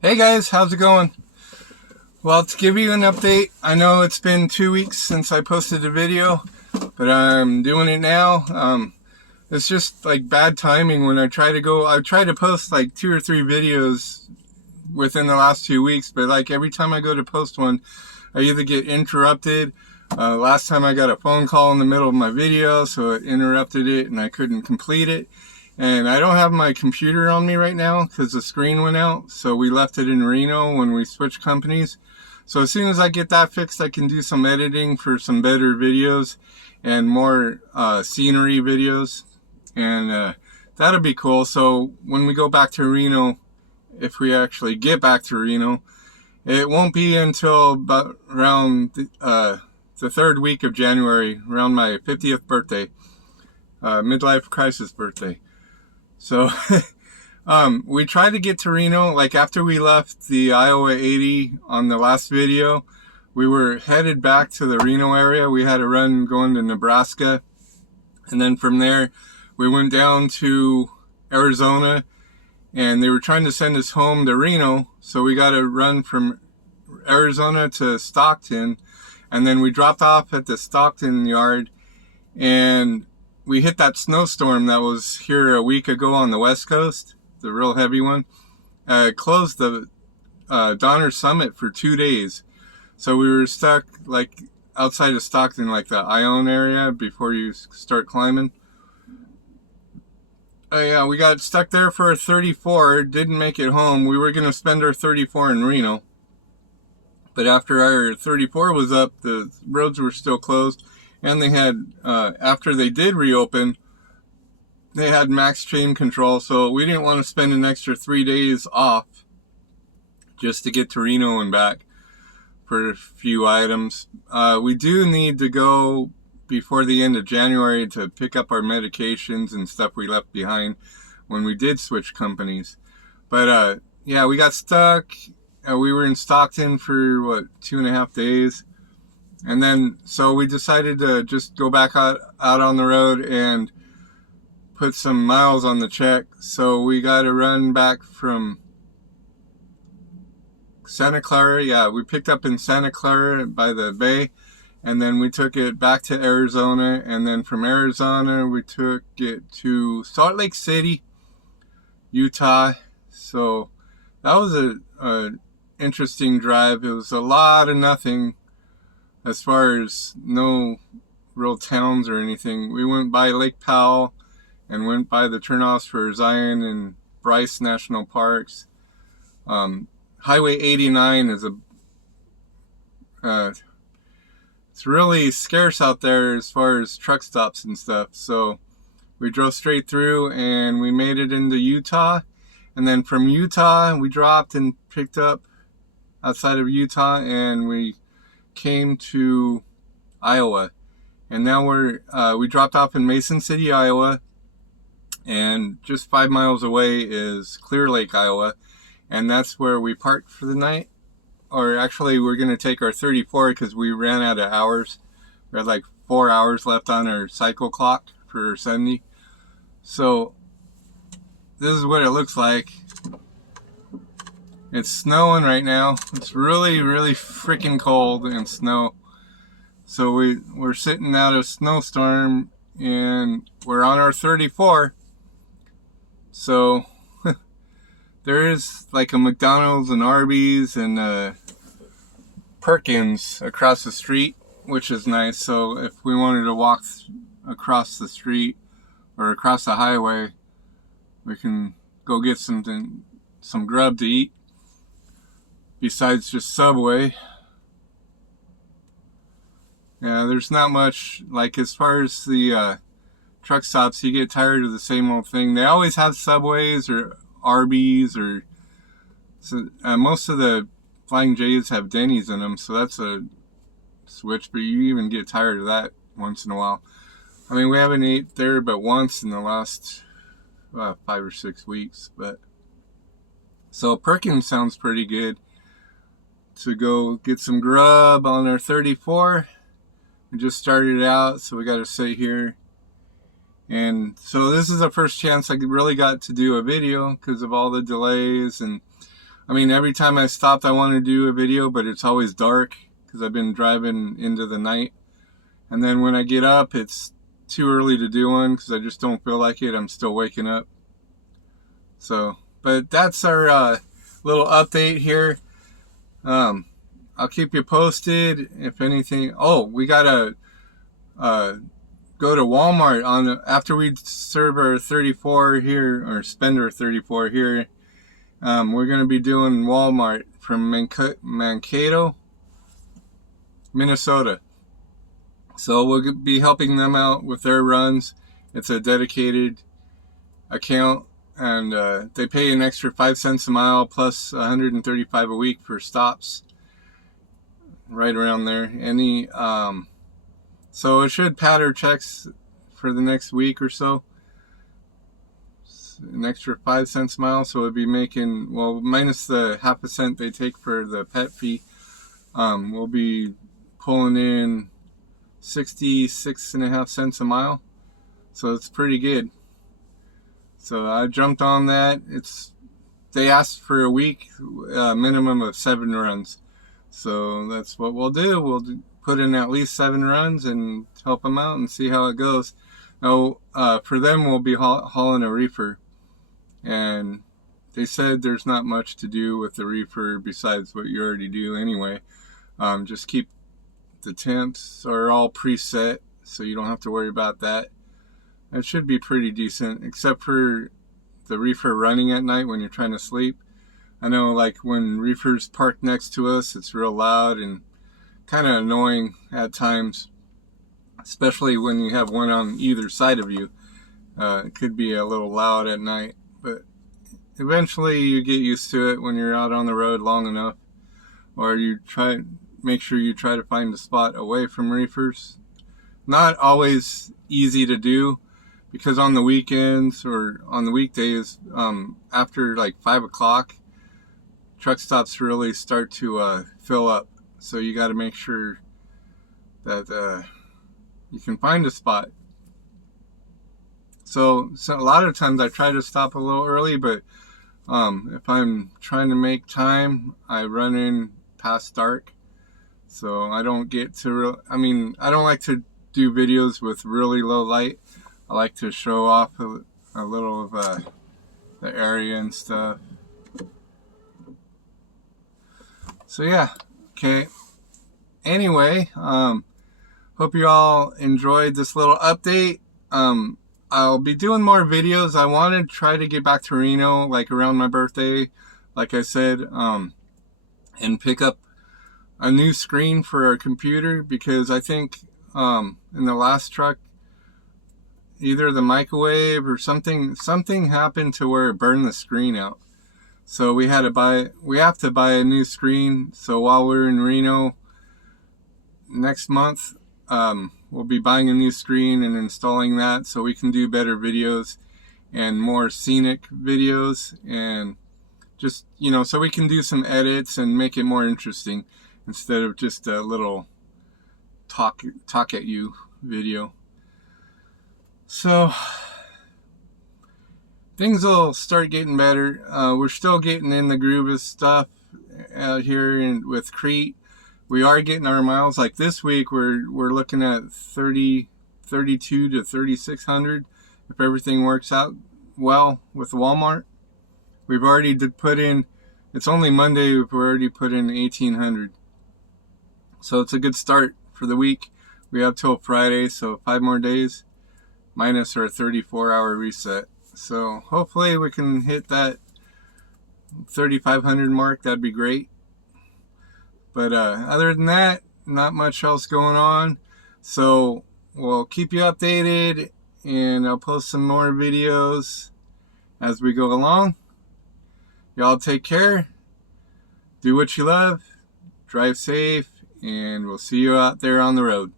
Hey guys, how's it going? Well, to give you an update, I know it's been 2 weeks since I posted a video, but I'm doing it now. It's just like bad timing when I try to post like 2 or 3 videos within the last 2 weeks, but like every time I go to post one, I either get interrupted. Last time I got a phone call in the middle of my video, so it interrupted it and I couldn't complete it. And I don't have my computer on me right now because the screen went out. So we left it in Reno when we switched companies. So as soon as I get that fixed, I can do some editing for some better videos and more scenery videos. And that'll be cool. So when we go back to Reno, if we actually get back to Reno, it won't be until about around the third week of January, around my 50th birthday, midlife crisis birthday. So we tried to get to Reno, like after we left the Iowa 80 on the last video, we were headed back to the Reno area. We had a run going to Nebraska. And then from there, we went down to Arizona and they were trying to send us home to Reno. So we got to run from Arizona to Stockton. And then we dropped off at the Stockton yard and we hit that snowstorm that was here a week ago on the West Coast, the real heavy one. Closed the Donner Summit for 2 days. So we were stuck like outside of Stockton, like the Ione area before you start climbing. Yeah, we got stuck there for a 34, didn't make it home. We were going to spend our 34 in Reno. But after our 34 was up, the roads were still closed. And they had, after they did reopen, they had max chain control. So we didn't want to spend an extra 3 days off just to get to Reno and back for a few items. We do need to go before the end of January to pick up our medications and stuff we left behind when we did switch companies. But yeah, we got stuck. We were in Stockton for, 2.5 days. And then, so we decided to just go back out on the road and put some miles on the check. So we got to run back from Santa Clara. Yeah, we picked up in Santa Clara by the bay. And then we took it back to Arizona. And then from Arizona, we took it to Salt Lake City, Utah. So that was a interesting drive. It was a lot of nothing. As far as no real towns or anything, we went by Lake Powell and went by the turnoffs for Zion and Bryce National Parks. Highway 89 is it's really scarce out there as far as truck stops and stuff. So we drove straight through and we made it into Utah. And then from Utah, we dropped and picked up outside of Utah and we came to Iowa, and now we dropped off in Mason City, Iowa, and just 5 miles away is Clear Lake, Iowa, and that's where we parked for the night. Or actually, we're going to take our 34 because we ran out of hours. We had like 4 hours left on our cycle clock for 70. So this is what it looks like. It's snowing right now. It's really, really freaking cold and snow. So we're sitting out of Snowstorm and we're on our 34. So there is like a McDonald's and Arby's and Perkins across the street, which is nice. So if we wanted to walk across the street or across the highway, we can go get some grub to eat. Besides just Subway. Yeah, there's not much, like as far as the truck stops, you get tired of the same old thing. They always have Subways or Arby's or, most of the Flying J's have Denny's in them, so that's a switch, but you even get tired of that once in a while. I mean, we haven't ate there but once in the last 5 or 6 weeks, but so Perkins sounds pretty good. To go get some grub on our 34. We just started out, so we got to sit here. And so this is the first chance I really got to do a video because of all the delays. And I mean, every time I stopped, I wanted to do a video, but it's always dark because I've been driving into the night. And then when I get up, it's too early to do one because I just don't feel like it. I'm still waking up. So, but that's our little update here. I'll keep you posted if anything. Oh, we gotta go to Walmart after we serve our 34 here, or spend our 34 here. We're gonna be doing Walmart from Mankato, Minnesota. So we'll be helping them out with their runs. It's a dedicated account, and they pay an extra 5 cents a mile plus 135 a week for stops. Right around there. So it should pad our checks for the next week or so. An extra 5 cents a mile, so we'll be making, well, minus the half a cent they take for the pet fee. We'll be pulling in 66.5 cents a mile, so it's pretty good. So I jumped on that. They asked for a week, minimum of 7 runs, so that's what we'll do. We'll put in at least 7 runs and help them out and see how it goes. Now, for them, we'll be hauling a reefer, and they said there's not much to do with the reefer besides what you already do anyway. Just keep the temps are all preset, so you don't have to worry about that. It should be pretty decent, except for the reefer running at night when you're trying to sleep. I know, like, when reefers park next to us, it's real loud and kind of annoying at times, especially when you have one on either side of you. It could be a little loud at night, but eventually you get used to it when you're out on the road long enough, or you make sure you try to find a spot away from reefers. Not always easy to do, because on the weekends or on the weekdays, after like 5 o'clock, truck stops really start to fill up. So you got to make sure that you can find a spot. So a lot of times I try to stop a little early, but if I'm trying to make time, I run in past dark. So I don't get to, I don't like to do videos with really low light. I like to show off a little of the area and stuff. So yeah, okay. Anyway, hope you all enjoyed this little update. I'll be doing more videos. I want to try to get back to Reno, like around my birthday, like I said, and pick up a new screen for our computer, because I think in the last truck, either the microwave or something happened to where it burned the screen out. So we have to buy a new screen. So while we're in Reno next month, we'll be buying a new screen and installing that so we can do better videos and more scenic videos, and just, so we can do some edits and make it more interesting instead of just a little talk at you video. So things will start getting better. We're still getting in the groove of stuff out here with Crete. We are getting our miles. Like this week, we're looking at 32 to 3,600 if everything works out well with Walmart. We've already put in. It's only Monday. We've already put in 1,800. So it's a good start for the week. We have till Friday, so 5 more days minus our 34-hour reset. So hopefully we can hit that 3,500 mark. That'd be great. But other than that, not much else going on. So we'll keep you updated, and I'll post some more videos as we go along. Y'all take care. Do what you love. Drive safe. And we'll see you out there on the road.